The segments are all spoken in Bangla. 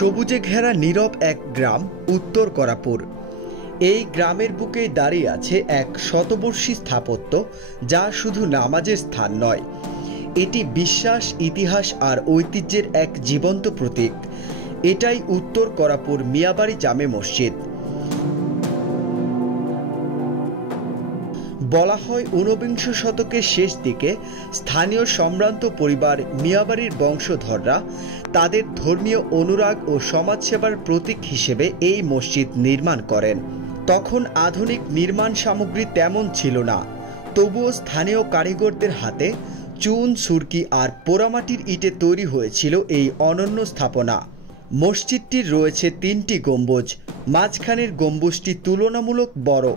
সবুজে ঘেরা নীরব এক গ্রাম উত্তর করাপুর। এই গ্রামের বুকেই দাঁড়িয়ে আছে এক শতবর্ষী স্থাপত্য, যা শুধু নামাজের স্থান নয়, এটি বিশ্বাস, ইতিহাস আর ঐতিহ্যের এক জীবন্ত প্রতীক। এটাই উত্তর করাপুর মিয়াবাড়ি জামে মসজিদ। বলা হয় ১৯বিংশ শতকের শেষ দিকে স্থানীয় সম্ভ্রান্ত পরিবার মিয়াবাড়ির বংশধররা তাদের ধর্মীয় অনুরাগ ও সমাজসেবার প্রতীক হিসেবে এই মসজিদ নির্মাণ করেন। তখন আধুনিক নির্মাণ সামগ্রী তেমন ছিল না, তবুও স্থানীয় কারিগরদের হাতে চুন, সুরকি আর পোড়ামাটির ইটে তৈরি হয়েছিল এই অনন্য স্থাপনা। মসজিদটির রয়েছে ৩টি গম্বুজ। মাঝখানের গম্বুজটি তুলনামূলক বড়,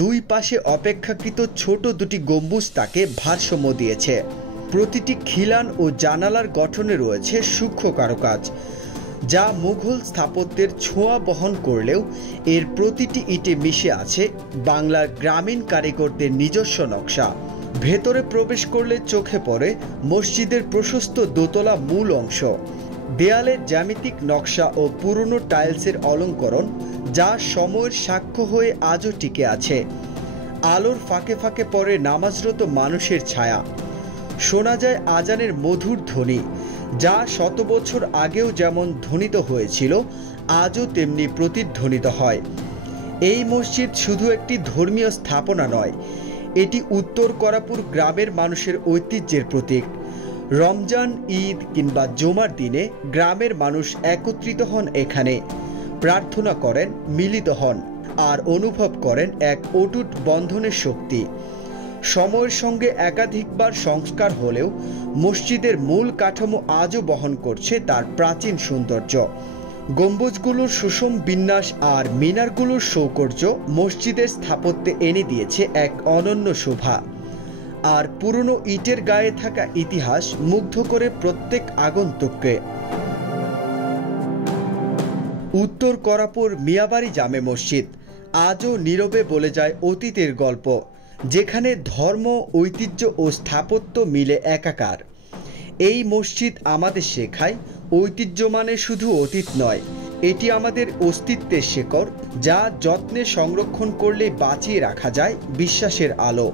দুই পাশে অপেক্ষাকৃত ছোট দুটি গম্বুজ তাকে ভারসাম্য দিয়েছে। প্রতিটি খিলান ও জানালার গঠনে রয়েছে সূক্ষ্ম কারুকাজ, যা মুঘল স্থাপত্যের ছোঁয়া বহন করলেও এর প্রতিটি ইটে মিশে আছে বাংলার গ্রামীণ কারিগরদের নিজস্ব নকশা। ভেতরে প্রবেশ করলে চোখে পড়ে মসজিদের প্রশস্ত দোতলা মূল অংশ, দেয়ালের জ্যামিতিক নকশা ও পুরনো টাইলসের অলঙ্করণ, যা সময়ের সাক্ষ্য হয়ে আজও টিকে আছে। আলোর ফাঁকে ফাঁকে পড়ে নামাজরত মানুষের ছায়া। শোনা যায় আজানের মধুর ধ্বনি, যা শত বছর আগেও যেমন ধ্বনিত হয়েছিল, আজও তেমনি প্রতিধ্বনিত হয়। এই মসজিদ শুধু একটি ধর্মীয় স্থাপনা নয়, এটি উত্তর করাপুর গ্রামের মানুষের ঐতিহ্যের প্রতীক। রমজান, ঈদ কিংবা জুমার দিনে গ্রামের মানুষ একত্রিত হন এখানে, প্রার্থনা করেন, মিলিত হন আর অনুভব করেন এক অটুট বন্ধনের শক্তি। সময়ের সঙ্গে একাধিকবার সংস্কার হলেও মসজিদের মূল কাঠামো আজও বহন করছে তার প্রাচীন সৌন্দর্য। গম্বুজগুলোর সুষম বিন্যাস আর মিনারগুলোর সৌকর্য মসজিদের স্থাপত্যে এনে দিয়েছে এক অনন্য শোভা। আর পুরনো ইটের গায়ে থাকা ইতিহাস মুগ্ধ করে প্রত্যেক আগন্তুককে। উত্তর করাপুর মিয়াবাড়ি জামে মসজিদ আজও নীরবে বলে যায় অতীতের গল্প, যেখানে ধর্ম, ঐতিহ্য ও স্থাপত্য মিলে একাকার। এই মসজিদ আমাদের শেখায় ঐতিহ্য মানে শুধু অতীত নয়, এটি আমাদের অস্তিত্বের শেকড়, যা যত্নে সংরক্ষণ করলে বাঁচিয়ে রাখা যায় বিশ্বাসের আলো।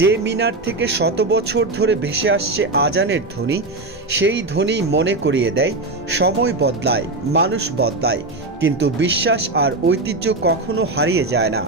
যে মিনার থেকে শত বছর ধরে ভেসে আসছে আজানের ধ্বনি, সেই ধ্বনি মনে করিয়ে দেয় সময় বদলায়, মানুষ বদলায়, কিন্তু বিশ্বাস আর ঐতিহ্য কখনো হারিয়ে যায় না।